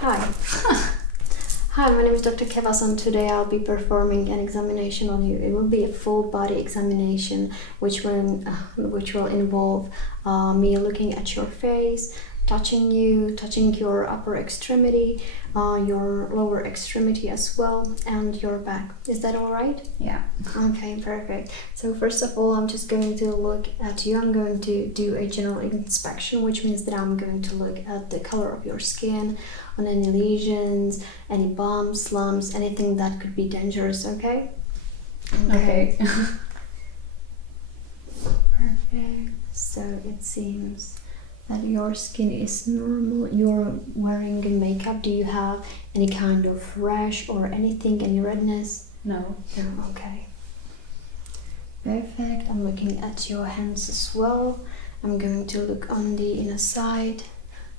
Hi. Hi, my name is Dr. Kewa, and today I'll be performing an examination on you. It will be a full body examination which will involve me looking at your face, touching you, touching your upper extremity, your lower extremity as well, and your back. Is that all right? Yeah. Okay, perfect. So first of all, I'm just going to look at you. I'm going to do a general inspection, which means that I'm going to look at the color of your skin, on any lesions, any bumps, lumps, anything that could be dangerous, okay? Okay. Perfect. So it seems that your skin is normal. You're wearing makeup. Do you have any kind of rash or anything, any redness? No. No, okay. Perfect. I'm looking at your hands as well. I'm going to look on the inner side,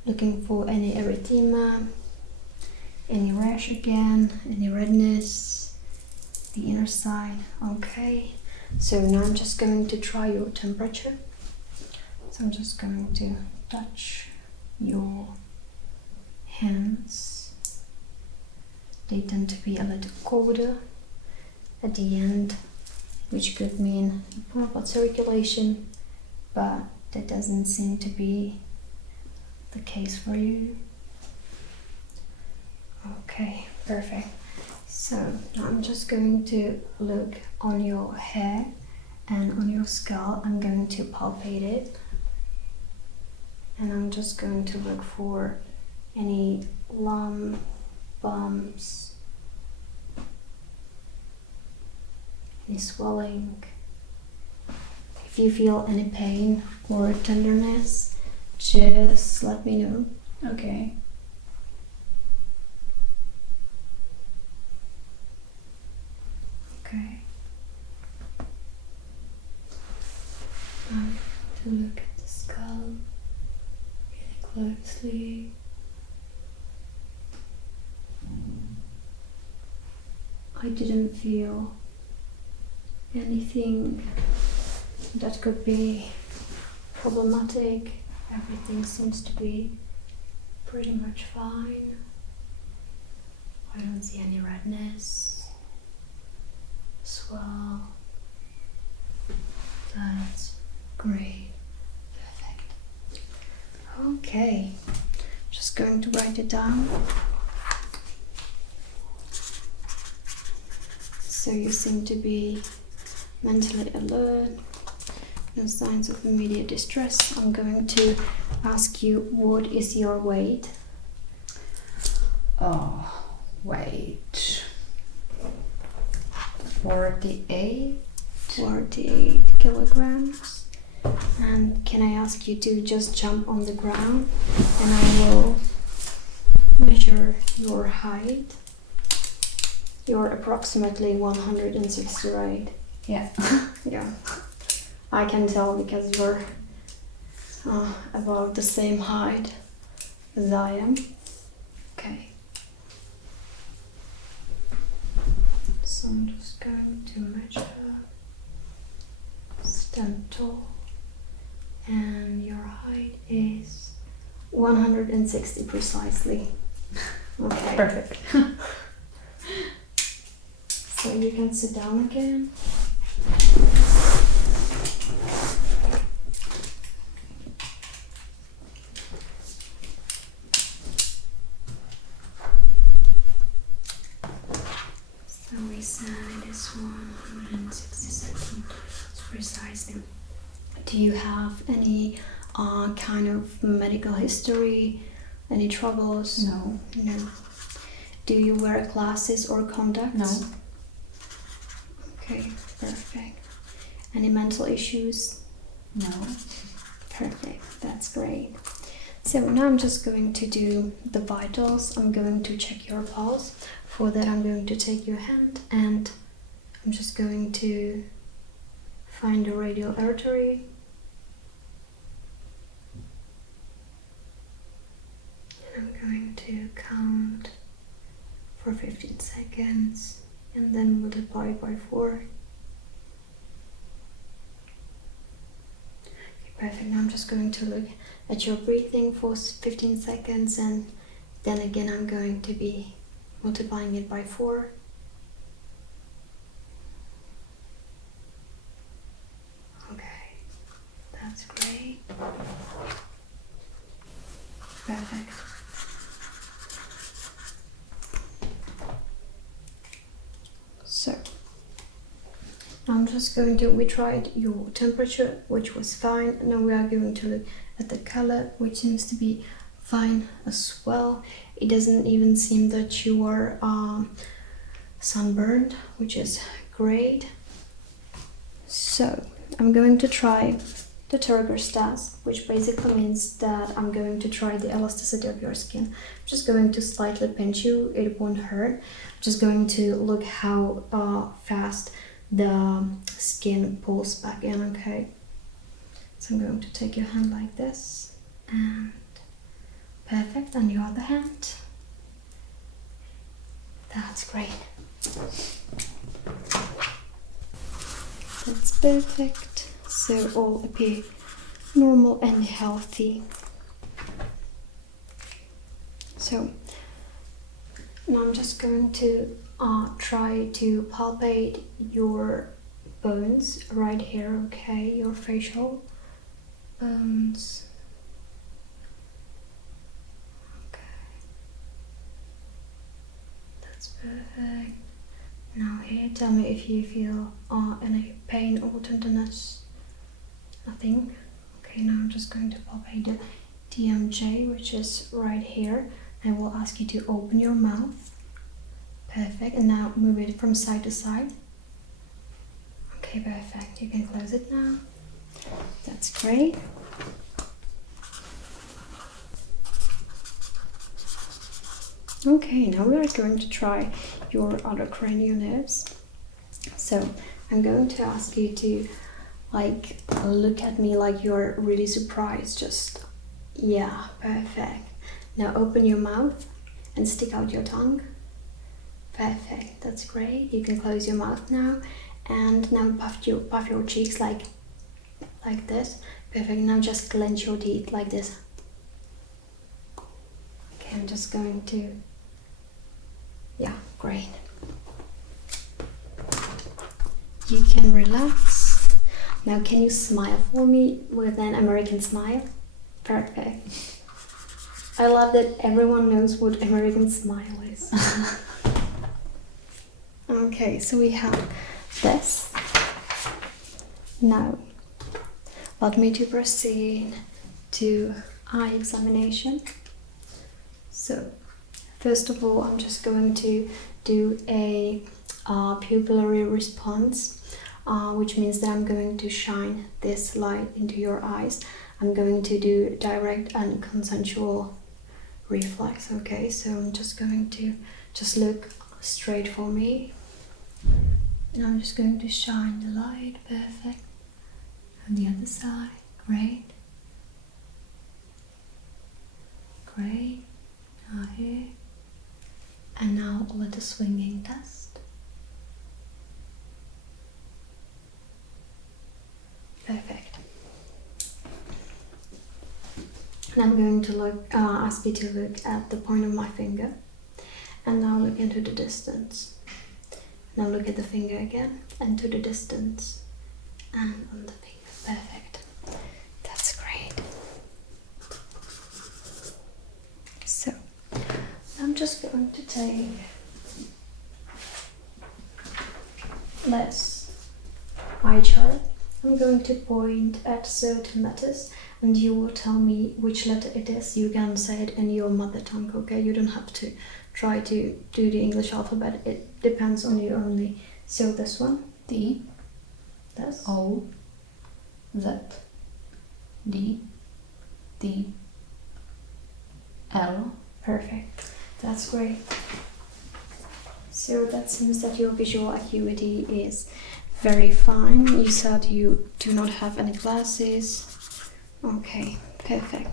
looking for any erythema, any rash again, any redness, the inner side. Okay. So now I'm just going to try your temperature. So I'm just going to touch your hands. They tend to be a little colder at the end, which could mean blood circulation, but that doesn't seem to be the case for you. Okay, perfect. So now I'm just going to look on your hair and on your skull. I'm going to palpate it, and I'm just going to look for any lump, bumps, any swelling. If you feel any pain or tenderness, just let me know. Okay. Okay. To look at the skull really closely. I didn't feel anything that could be problematic. Everything seems to be pretty much fine. I don't see any redness, swell. That's great. Perfect. Okay, just going to write it down. So you seem to be mentally alert, no signs of immediate distress. I'm going to ask you, what is your weight? Oh, wait. 48. 48 kilograms. And can I ask you to just jump on the ground and I will measure your height? You're approximately 160, right? Yeah. Yeah. I can tell because you're about the same height as I am. Okay. So I'm just going to measure, stand tall, and your height is 160 precisely. Okay. Perfect. So you can sit down again. So we said it is 160 centimeters precisely. Do you have any kind of medical history? Any troubles? No. No. Do you wear glasses or contacts? No. Okay, perfect. Any mental issues? No. Perfect, that's great. So now I'm just going to do the vitals. I'm going to check your pulse. For that I'm going to take your hand and I'm just going to find the radial artery. And I'm going to count for 15 seconds and then multiply by 4. Okay, perfect. Now I'm just going to look at your breathing for 15 seconds and Then again, I'm going to be multiplying it by 4. Okay, that's great. Perfect. So, I'm just going to, we tried your temperature, which was fine. Now we are going to look at the color, which seems to be fine as well. It doesn't even seem that you are sunburned, which is great. So I'm going to try the Turgor's test, which basically means that I'm going to try the elasticity of your skin. I'm just going to slightly pinch you, it won't hurt. I'm just going to look how fast the skin pulls back in, okay? So I'm going to take your hand like this, and perfect, and your other hand. That's great. That's perfect. So all appear normal and healthy. So now I'm just going to try to palpate your bones right here, okay? Your facial bones. Perfect. Now here, tell me if you feel any pain or tenderness. Nothing. Okay, now I'm just going to palpate the TMJ, which is right here. I will ask you to open your mouth. Perfect. And now move it from side to side. Okay, perfect. You can close it now. That's great. Okay, now we are going to try your other cranial nerves. So I'm going to ask you to look at me like you're really surprised. Just, yeah, perfect. Now open your mouth and stick out your tongue. Perfect, that's great. You can close your mouth now, and now puff your cheeks like this. Perfect. Now just clench your teeth like this. Okay, I'm just going to. Yeah, great. You can relax. Now can you smile for me with an American smile? Perfect. I love that everyone knows what American smile is. Okay, so we have this. Now, let me to proceed to eye examination. So, first of all, I'm just going to do a pupillary response, which means that I'm going to shine this light into your eyes. I'm going to do direct and consensual reflex, okay? So I'm just going to look straight for me. And I'm just going to shine the light, perfect. On the other side, great. Great, now here. And now a little swinging test. Perfect. And I'm going to look, ask you to look at the point of my finger. And now look into the distance. Now look at the finger again, and to the distance, and on the finger. Perfect. That's great. So, I'm just going to take this eye chart. I'm going to point at certain letters, and you will tell me which letter it is. You can say it in your mother tongue, okay? You don't have to try to do the English alphabet. It depends on you only. So this one. D. This. O. Z. D. D. L. Perfect. That's great. So that seems that your visual acuity is very fine. You said you do not have any glasses. Okay, perfect.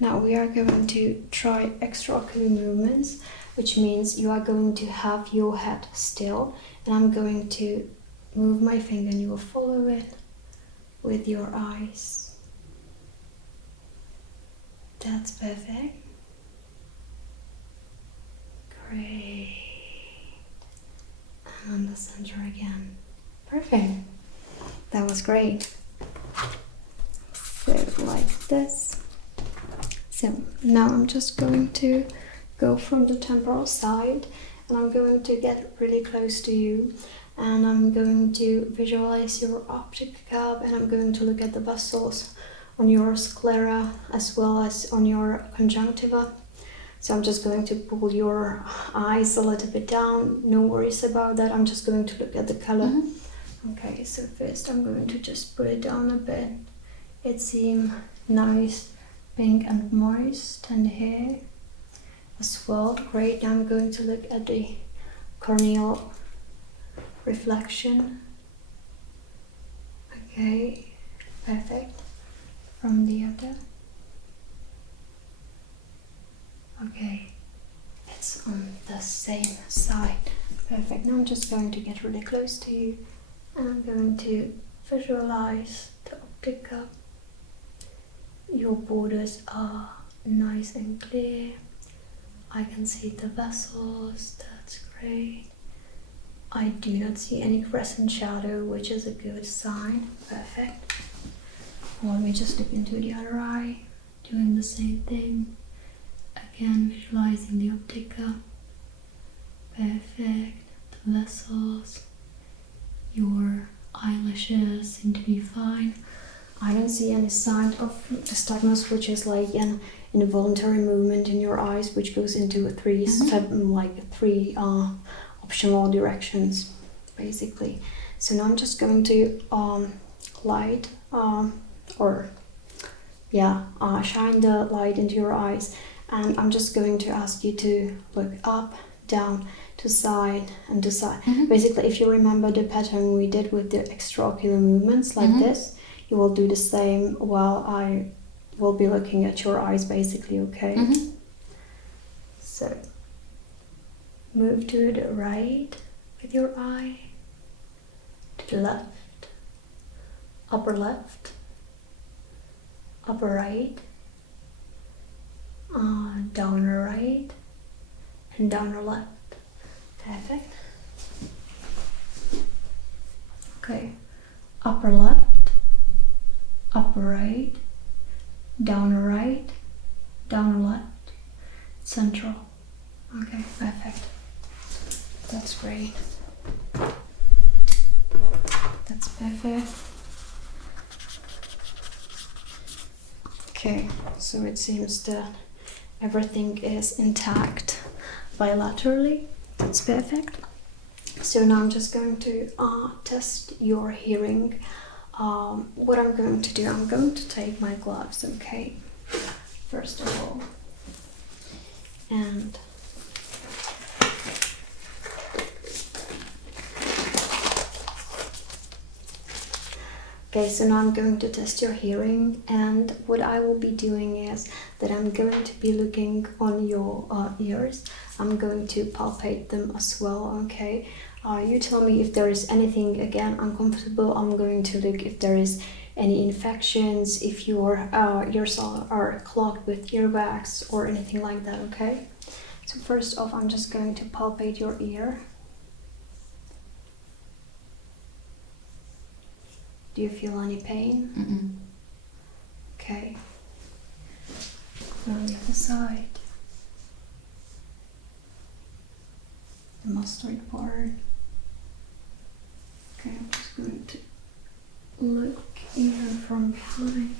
Now we are going to try extraocular movements, which means you are going to have your head still, and I'm going to move my finger and you will follow it with your eyes. That's perfect. Great. And the center again. Perfect. That was great. So like this. So now I'm just going to go from the temporal side, and I'm going to get really close to you, and I'm going to visualize your optic cup, and I'm going to look at the vessels on your sclera as well as on your conjunctiva. So I'm just going to pull your eyes a little bit down. No worries about that. I'm just going to look at the color. Okay, so first I'm going to just put it down a bit. It seems nice, pink and moist, and here as well. Great. Now I'm going to look at the corneal reflection. Okay, perfect. From the other. Okay, it's on the same side. Perfect. Now I'm just going to get really close to you, and I'm going to visualize the optic cup. Your borders are nice and clear. I can see the vessels. That's great. I do not see any crescent shadow, which is a good sign. Perfect. Let me just look into the other eye, doing the same thing. Again, visualizing the optic cup. Perfect. The vessels. Your eyelashes seem to be fine. I don't see any sign of nystagmus, which is like an involuntary movement in your eyes, which goes into three optional directions, basically. So now I'm just going to shine the light into your eyes, and I'm just going to ask you to look up, down, to side, and to side. Basically, if you remember the pattern we did with the extraocular movements like this, you will do the same while I will be looking at your eyes, basically, okay? So, move to the right with your eye, to the left, upper right, downer right, and downer left. Perfect. Okay, upper left, upper right, downer left, central. Okay, perfect. That's great. That's perfect. Okay, so it seems that everything is intact bilaterally. That's perfect. So now I'm just going to test your hearing. What I'm going to do, I'm going to take my gloves, okay, first of all, and okay, so now I'm going to test your hearing, and what I will be doing is that I'm going to be looking on your ears. I'm going to palpate them as well, okay? You tell me if there is anything, again, uncomfortable. I'm going to look if there is any infections, if your ears are clogged with earwax or anything like that, okay? So first off, I'm just going to palpate your ear. Do you feel any pain? Okay. On the other side. The mustard part. Okay, I'm just going to look even from behind.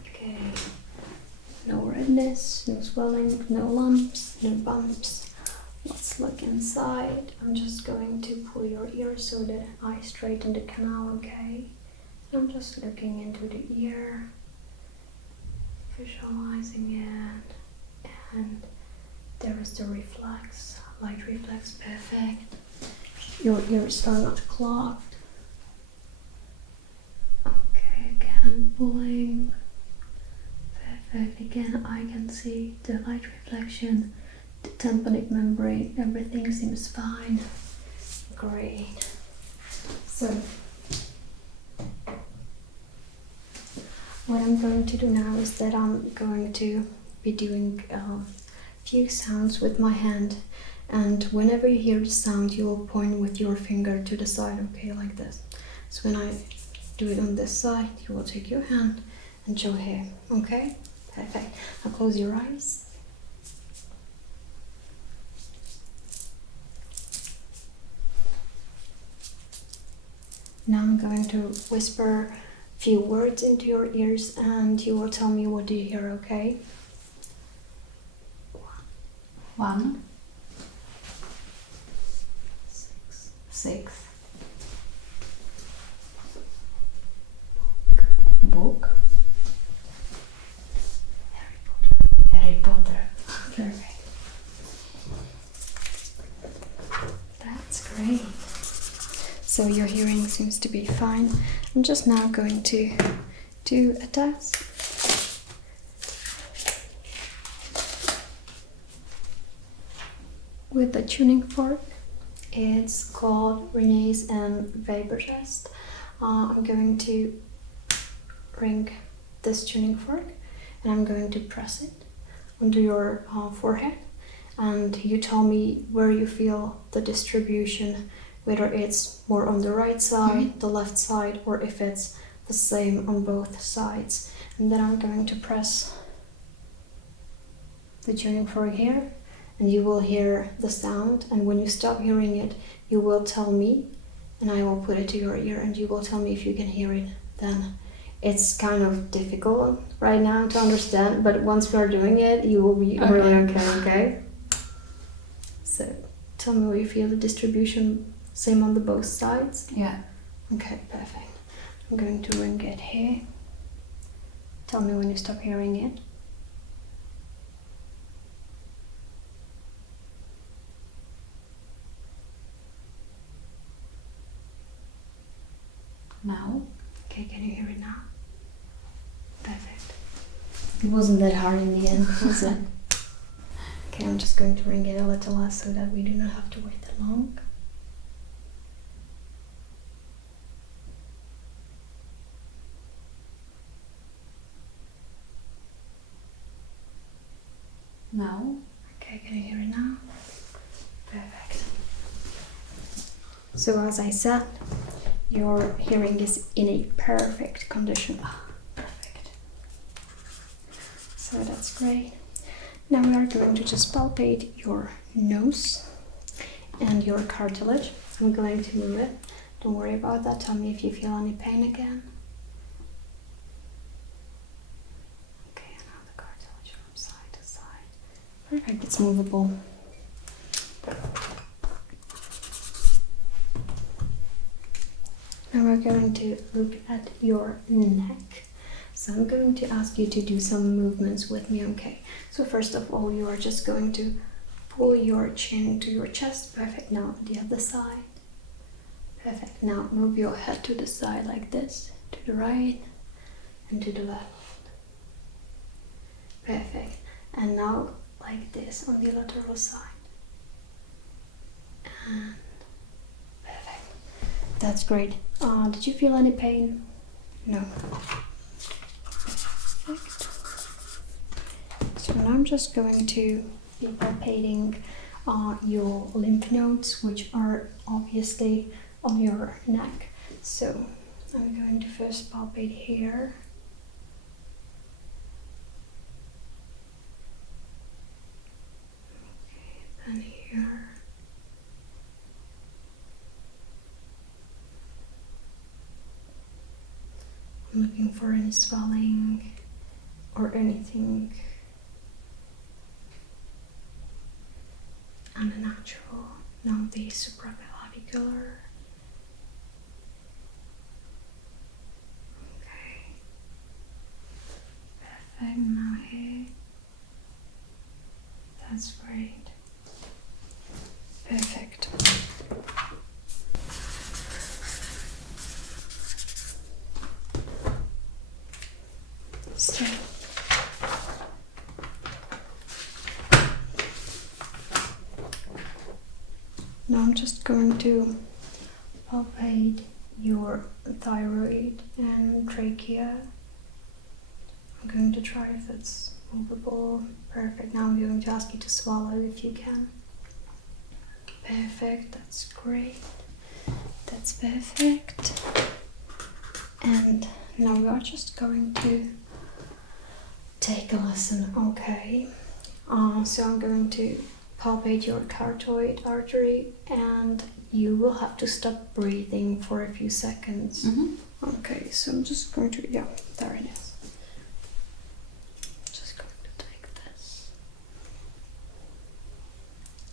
Okay. No redness, no swelling, no lumps, no bumps. Let's look inside. I'm just going to pull your ear so that I straighten the canal, okay? I'm just looking into the ear, visualizing it, and there is the reflex, light reflex, perfect. Your ears are not clogged. Okay, again, pulling. Perfect, again, I can see the light reflection, the tympanic membrane, everything seems fine. Great. So, what I'm going to do now is that I'm going to be doing a few sounds with my hand, and whenever you hear the sound, you will point with your finger to the side, okay, like this. So when I do it on this side, you will take your hand and show here, okay? Perfect. Now close your eyes. Now I'm going to whisper a few words into your ears and you will tell me what do you hear, okay? 1, 6, book, Harry Potter. Perfect. That's great. So your hearing seems to be fine. I'm just now going to do a test. With the tuning fork. It's called Renee's and Vapor test. I'm going to ring this tuning fork and I'm going to press it onto your forehead, and you tell me where you feel the distribution, whether it's more on the right side, the left side, or if it's the same on both sides. And then I'm going to press the tuning fork here, and you will hear the sound, and when you stop hearing it, you will tell me, and I will put it to your ear, and you will tell me if you can hear it then. It's kind of difficult right now to understand, but once we are doing it, you will be really okay? So, tell me where you feel the distribution, same on the both sides? Yeah. Okay, perfect. I'm going to ring it here. Tell me when you stop hearing it. Now. Okay, can you hear it now? Perfect. It wasn't that hard in the end, was it? Okay, I'm just going to ring it a little less so that we do not have to wait that long. Now. Okay, can you hear it now? Perfect. So as I said, your hearing is in a perfect condition. Perfect. So that's great. Now we are going to just palpate your nose and your cartilage. I'm going to move it. Don't worry about that. Tell me if you feel any pain again. Okay, and now the cartilage from side to side. Perfect, it's movable. Now we're going to look at your neck. So I'm going to ask you to do some movements with me, okay? So first of all, you are just going to pull your chin to your chest. Perfect. Now the other side. Perfect. Now move your head to the side like this, to the right and to the left. Perfect. And now like this on the lateral side. And perfect. That's great. Did you feel any pain? No. Perfect. So now I'm just going to be palpating your lymph nodes, which are obviously on your neck. So I'm going to first palpate here. Okay, then here. I'm looking for any swelling or anything unnatural. Now the supraclavicular. Okay. Perfect. Now here. That's great. Perfect. So now I'm just going to palpate your thyroid and trachea. I'm going to try if it's movable. Perfect. Now I'm going to ask you to swallow if you can. Perfect. That's great. That's perfect. And now we are just going to take a listen. Okay. So I'm going to palpate your carotid artery, and you will have to stop breathing for a few seconds. Okay, so I'm just going to, yeah, there it is. Just going to take this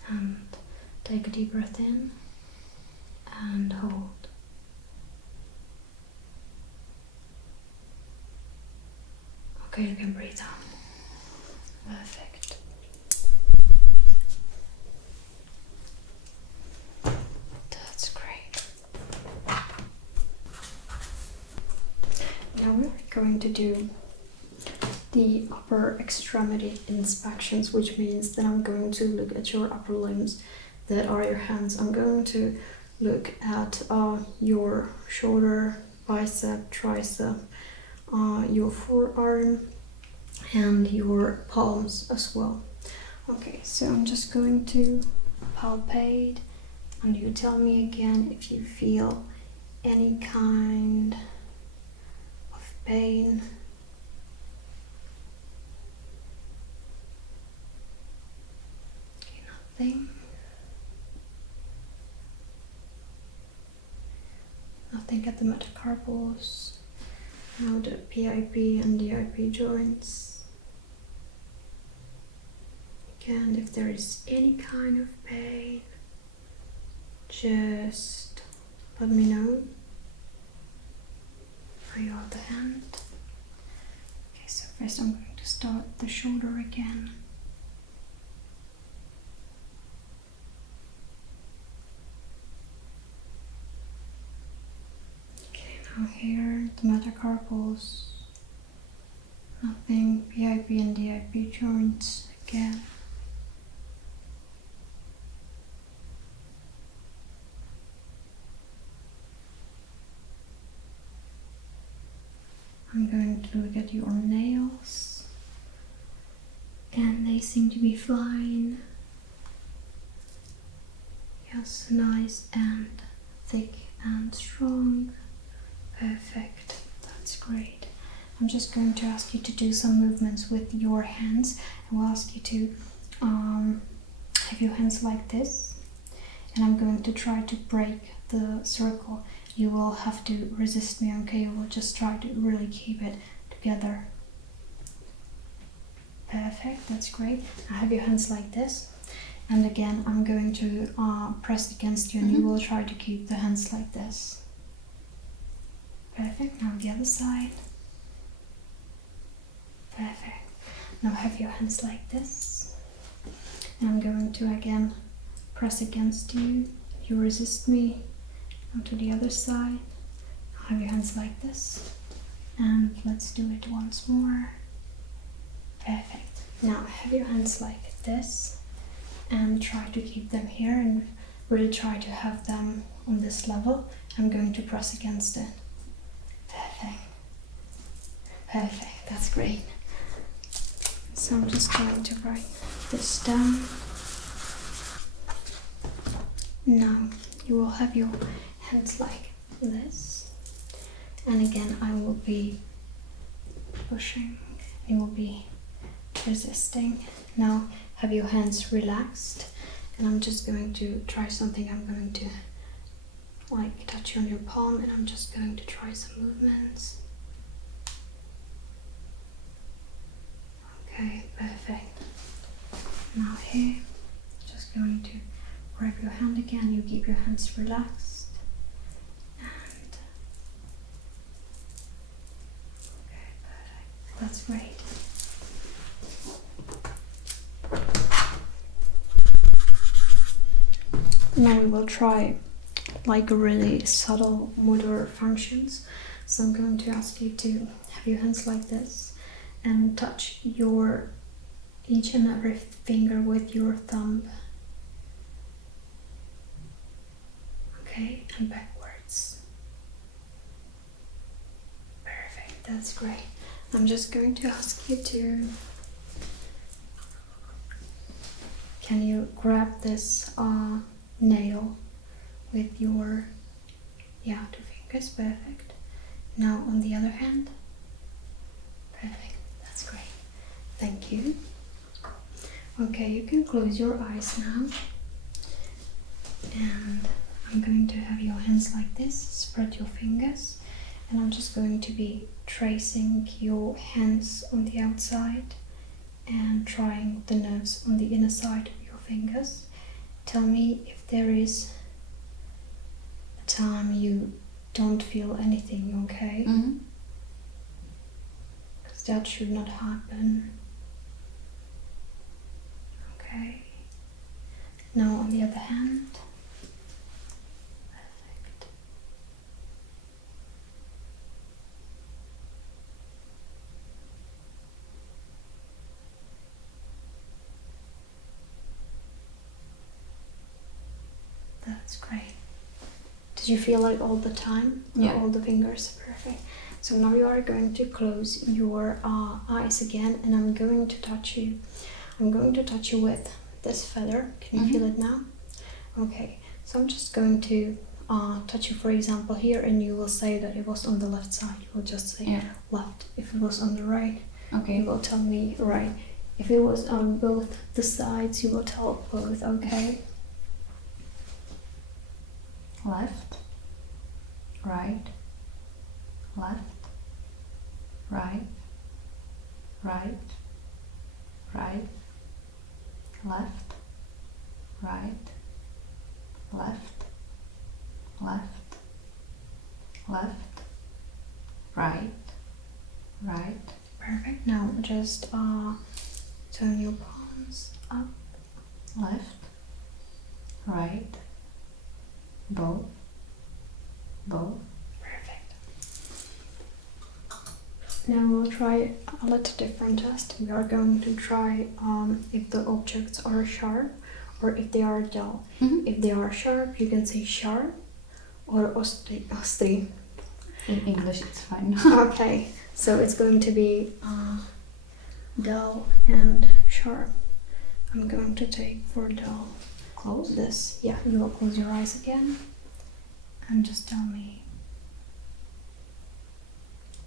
and take a deep breath in and hold. Okay, you can breathe out. Perfect. That's great. Now we're going to do the upper extremity inspections, which means that I'm going to look at your upper limbs that are your hands. I'm going to look at your shoulder, bicep, tricep, your forearm, and your palms as well. Okay, so I'm just going to palpate, and you tell me again if you feel any kind of pain. Okay, nothing. Nothing at the metacarpals. Now the PIP and DIP joints. Again, if there is any kind of pain, just let me know. Are you at the hand? Okay, so first I'm going to start the shoulder again. Okay, now here, the metacarpals. Nothing. PIP and DIP joints again. I'm going to look at your nails, and they seem to be fine. Yes, nice and thick and strong. Perfect, that's great. I'm just going to ask you to do some movements with your hands. I will ask you to have your hands like this, and I'm going to try to break the circle. You will have to resist me, okay? You will just try to really keep it together. Perfect, that's great. Now have your hands like this, and again I'm going to press against you, and you will try to keep the hands like this. Perfect, now the other side. Perfect. Now have your hands like this, and I'm going to again press against you. You resist me. Now to the other side. Now have your hands like this, and let's do it once more. Perfect. Now have your hands like this, and try to keep them here, and really try to have them on this level. I'm going to press against it. Perfect. Perfect, that's great. So I'm just going to write this down. Now you will have your hands like this, and again I will be pushing, you will be resisting. Now have your hands relaxed, and I'm just going to try something. I'm going to like touch you on your palm, and I'm just going to try some movements. Okay, perfect. Now here, just going to grab your hand again. You keep your hands relaxed, and okay, perfect. That's great. Now we will try like really subtle motor functions. So I'm going to ask you to have your hands like this and touch your each and every finger with your thumb. Okay, and backwards. Perfect, that's great. I'm just going to ask you to can you grab this nail with your, yeah, 2 fingers? Perfect. Now on the other hand. Perfect, that's great. Thank you. Okay, you can close your eyes now. And I'm going to have your hands like this, spread your fingers, and I'm just going to be tracing your hands on the outside and trying the nerves on the inner side of your fingers. Tell me if there is a time you don't feel anything, okay? Because that should not happen. Okay. Now on the other hand. Perfect. That's great. Did you feel it all the time? Yeah. All the fingers? Perfect. So now you are going to close your eyes again, and I'm going to touch you. I'm going to touch you with this feather. Can you feel it now? Okay. So I'm just going to touch you, for example, here, and you will say that it was on the left side. You will just say left. If it was on the right, you will tell me right. If it was on both the sides, you will tell both, okay? Left, right, left, right, right, right, left, right, left, left, left, right, right. Perfect. Now just turn your palms up. Left, right, both. Perfect. Now we'll try a little different test. We are going to try if the objects are sharp or if they are dull. If they are sharp, you can say sharp or ostry. In English, it's fine. Okay, so it's going to be dull and sharp. I'm going to take for dull. Close? This, yeah, you will close your eyes again and just tell me.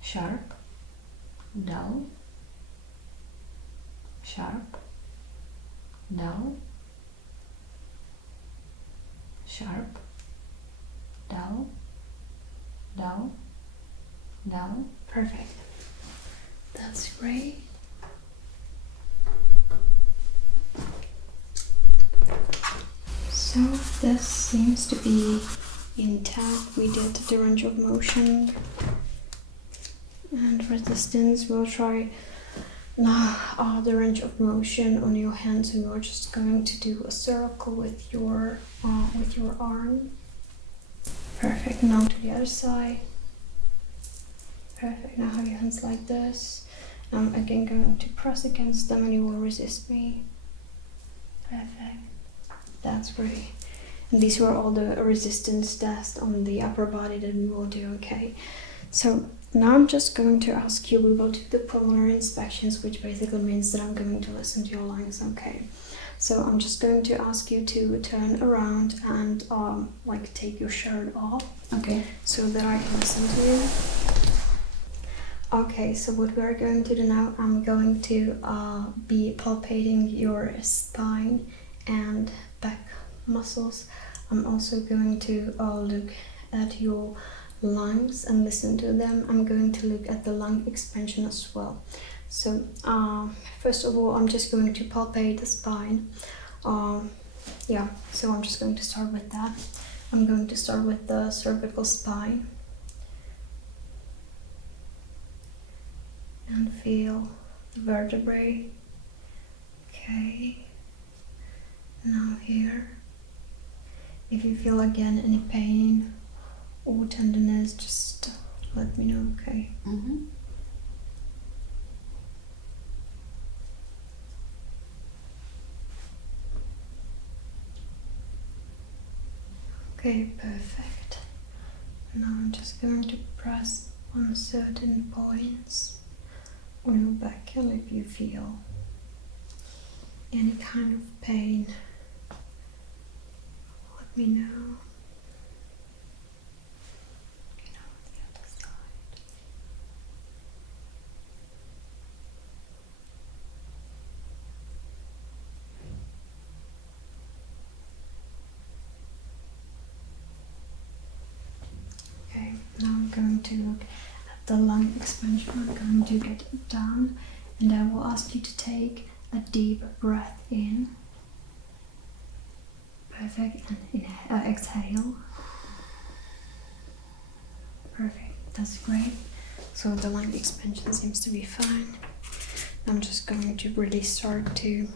Sharp, dull, sharp, dull, sharp, dull, dull, dull. Perfect. That's great. So this seems to be intact. We did the range of motion and resistance. We'll try now the range of motion on your hands, and we're just going to do a circle with your arm. Perfect. Now to the other side. Perfect. Now have your hands like this. I'm again going to press against them, and you will resist me. Perfect. That's great. And these were all the resistance tests on the upper body that we will do, okay? So now I'm just going to ask you, we will do the pulmonary inspections, which basically means that I'm going to listen to your lungs, okay? So I'm just going to ask you to turn around and like take your shirt off. Okay. So that I can listen to you. Okay, so what we are going to do now, I'm going to be palpating your spine and back muscles. I'm also going to look at your lungs and listen to them. I'm going to look at the lung expansion as well. So first of all, I'm just going to palpate the spine. Yeah, so I'm just going to start with that. I'm going to start with the cervical spine and feel the vertebrae. Okay. Now here, if you feel again any pain or tenderness, just let me know, okay? Okay, perfect. Now I'm just going to press on certain points on your back, and if you feel any kind of pain, let me know. The other side. Okay, now I'm going to look at the lung expansion. I'm going to get it down, and I will ask you to take a deep breath in. Perfect, and exhale. Perfect, that's great. So the lung expansion seems to be fine. I'm just going to really start to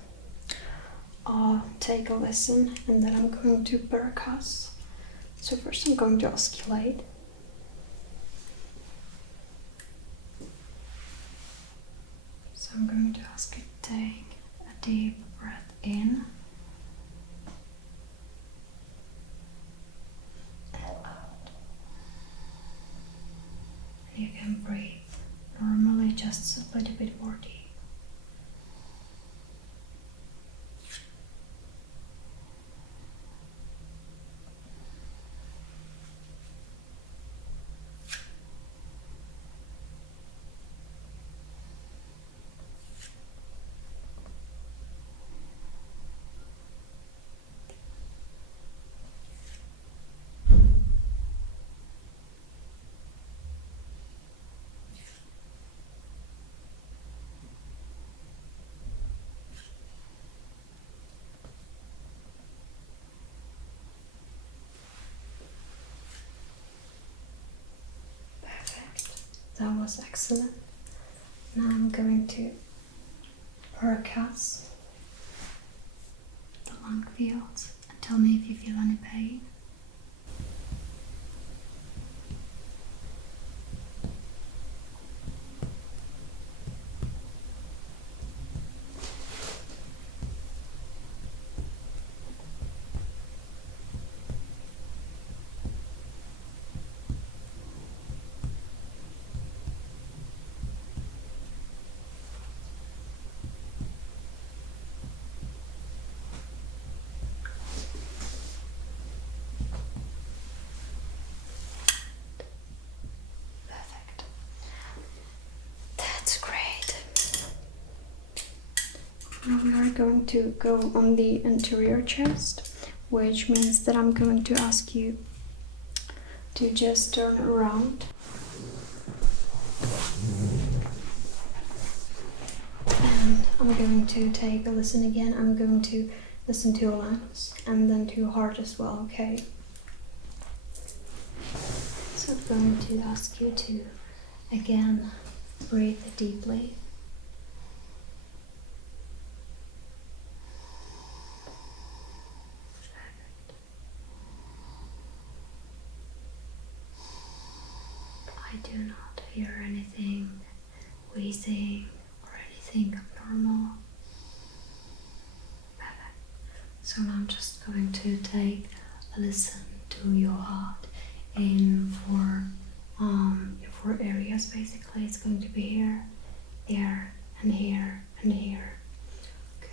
take a listen, and then I'm going to percuss. So first I'm going to auscultate. So I'm going to ask you to take a deep breath in and out. You can breathe normally, just a little bit more deep. That was excellent. Now I'm going to percuss the lung fields and tell me if you feel any pain. Now we are going to go on the anterior chest, which means that I'm going to ask you to just turn around. And I'm going to take a listen again. I'm going to listen to your lungs and then to your heart as well, okay? So I'm going to ask you to again breathe deeply. I do not hear anything wheezing or anything abnormal. So now I'm just going to take a listen to your heart in four areas. Basically, it's going to be here, here, and here, and here. Okay.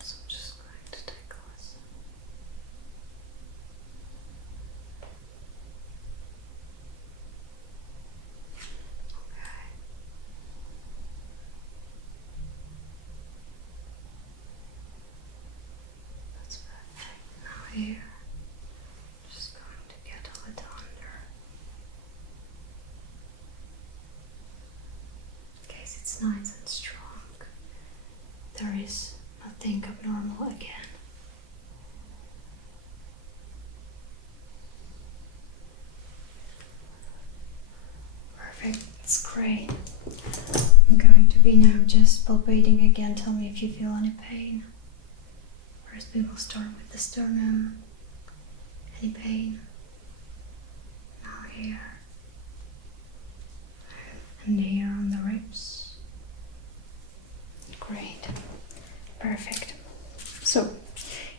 So I'm just going to take a listen. Okay. That's perfect. Now here, just going to get a little under. In case it's nice and strong, there is nothing abnormal again. Perfect, that's great. I'm going to be now just palpating again. Tell me if you feel any pain. First we will start with the sternum. Any pain? Now here. And here on the ribs. Great. Perfect. So,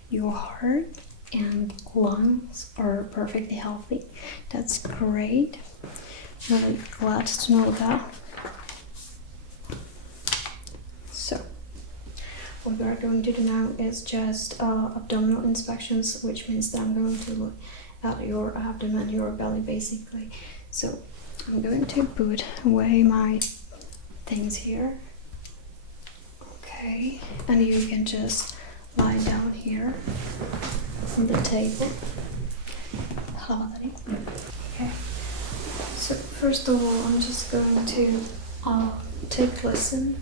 your heart and lungs are perfectly healthy. That's great. Really glad to know that. So, what we are going to do now is just abdominal inspections, which means that I'm going to look at your abdomen, your belly basically. So I'm going to put away my things here. Okay, and you can just lie down here on the table. Okay, so first of all, I'm just going to take listen.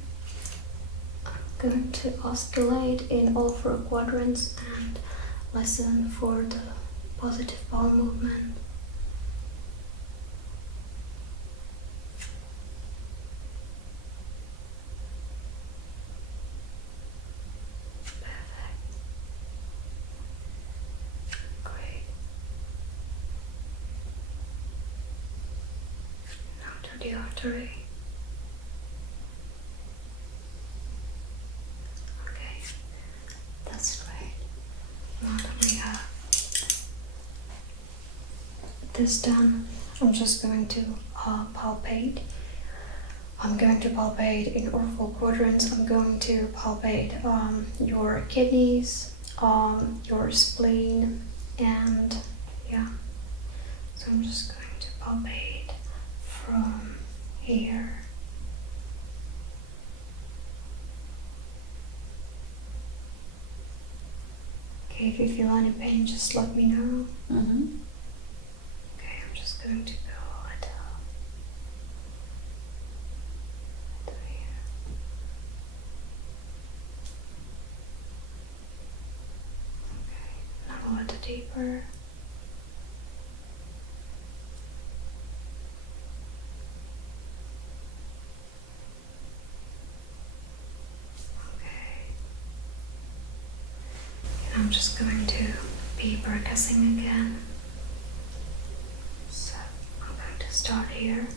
I'm going to oscillate in all 4 quadrants and listen for the positive bowel movement. The artery. Okay, that's great. Now that we have this done, I'm just going to palpate. I'm going to palpate in all 4 quadrants. I'm going to palpate your kidneys, your spleen, and yeah. So I'm just going to palpate from here. Okay, if you feel any pain, just let me know. Okay, I'm just going to go a little here. Okay, now a little deeper. I'm just going to be percussing again. So I'm going to start here.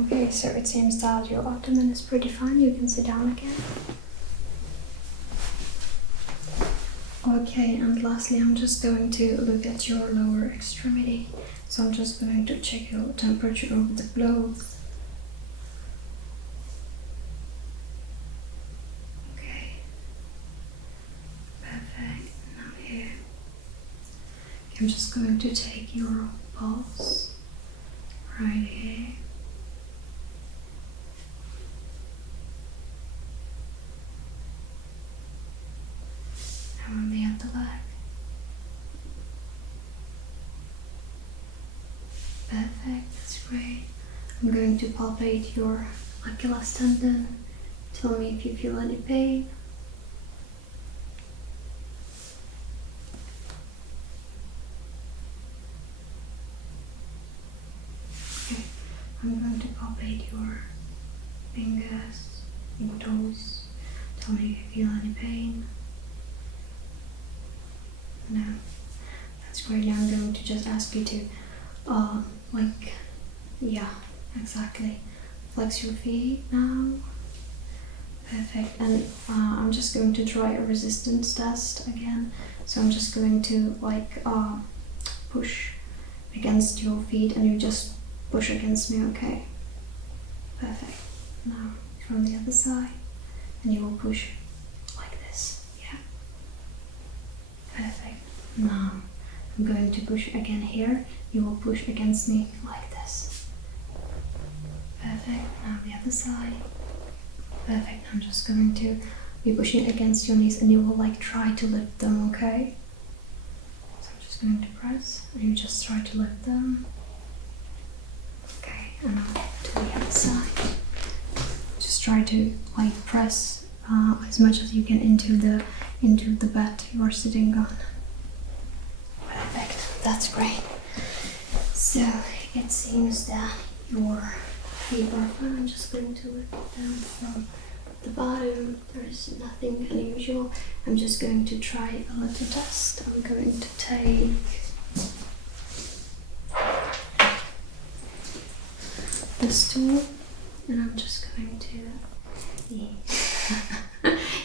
Okay, so it seems that your abdomen is pretty fine. You can sit down again. Okay, and lastly, I'm just going to look at your lower extremity. So I'm just going to check your temperature of the clothes. Okay, perfect. Now here, I'm just going to take your pulse right here. On the other leg. Perfect, that's great. I'm going to palpate your Achilles tendon. Tell me if you feel any pain. Okay, I'm going to palpate your fingers, your toes. Tell me if you feel any pain. No, that's great. Now I'm going to just ask you to, yeah, exactly. Flex your feet now. Perfect. And I'm just going to try a resistance test again. So I'm just going to push against your feet, and you just push against me, okay? Perfect. Now from the other side, and you will push like this. Yeah. Perfect. Now I'm going to push again here. You will push against me like this. Perfect. Now the other side. Perfect. I'm just going to be pushing against your knees, and you will try to lift them, okay? So I'm just going to press, and you just try to lift them. Okay, and now to the other side. Just try to press as much as you can into the bed you are sitting on. Perfect, that's great. So it seems that your feet are fine. I'm just going to lift it down from the bottom. There is nothing unusual. I'm just going to try a little test. I'm going to take this tool and I'm just going to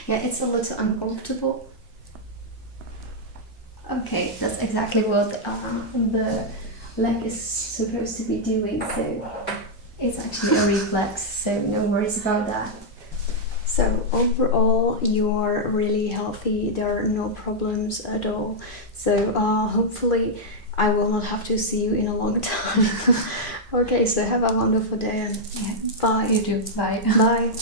yeah, it's a little uncomfortable. Okay, that's exactly what the leg is supposed to be doing, so it's actually a reflex, so no worries about that. So overall you're really healthy, there are no problems at all, so hopefully I will not have to see you in a long time. Okay, so have a wonderful day and Yeah. bye. You too. Bye. Bye.